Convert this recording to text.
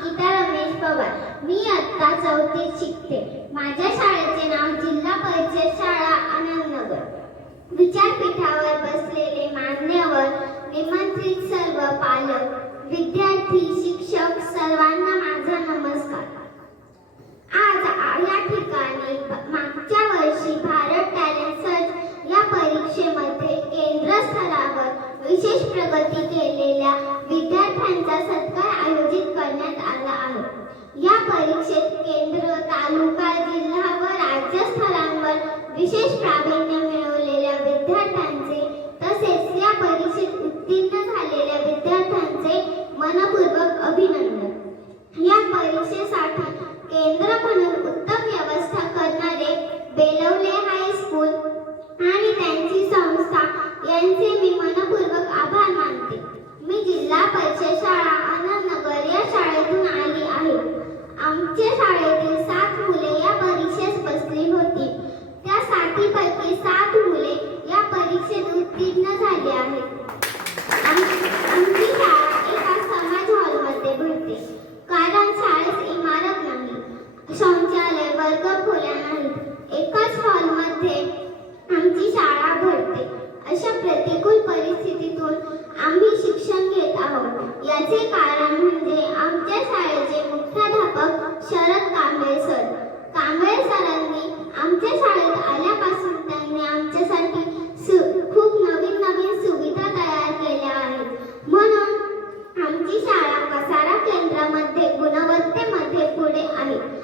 अंकिता रमेश पवार मी आत्ता चौथीत शिकते. माझ्या शाळेचे नाव जिल्हा परिषद शाळा आनंदनगर. विचारपीठावर बसलेले मान्यवर निमंत्रित सर्व पालक विद्यार्थी शिक्षक सर्वांना माझा नमस्कार. आज या ठिकाणी मागच्या वर्षी भारत टॅलेंट सर्च या परीक्षेमध्ये केंद्र स्तरावर विशेष प्रगती केलेल्या या परीक्षेत केंद्र तालुका जिल्हा व राज्य स्तरांवर विशेष प्रावीण्य मिळवलेल्या विद्यार्थ्यांचे तसेच या परीक्षेत उत्तीर्ण झालेल्या विद्यार्थ्यांचे मनपूर्वक अभिनंदन. या परीक्षेसाठी केंद्र म्हणून उत्तम व्यवस्था करणारे बेलवले हायस्कूल आणि त्यांची संस्था यांचे मी मनपूर्वक आभार मानते. मी जिल्हा परिषद शाळा आनंदनगर या शाळेतून आली आहे आमच्या शाळेतील सात मुले या परीक्षेस बसली होती त्या साठीपैकी सात मुले या परीक्षेत उत्तीर्ण झाली आहेत आम- आमची शाळा एका समाज हॉलमध्ये भरते कारण शाळेत इमारत नाही शौचालय वर्ग खोल्या नाहीत. एकाच हॉलमध्ये आमची शाळा भरते. अशा प्रतिकूल परिस्थितीतून आम्ही शिक्षण घेत आहोत. याचे कारण म्हणजे आमच्या शाळेचे मुख्याध्यापक शरद कांबळे सर. कांबळे सरांनी आमच्या शाळेत आल्यापासून त्यांनी आमच्यासाठी सु- खूप नवीन नवीन सुविधा तयार केल्या आहेत. म्हणून आमची शाळा कसारा केंद्रामध्ये गुणवत्तेमध्ये पुढे आहे.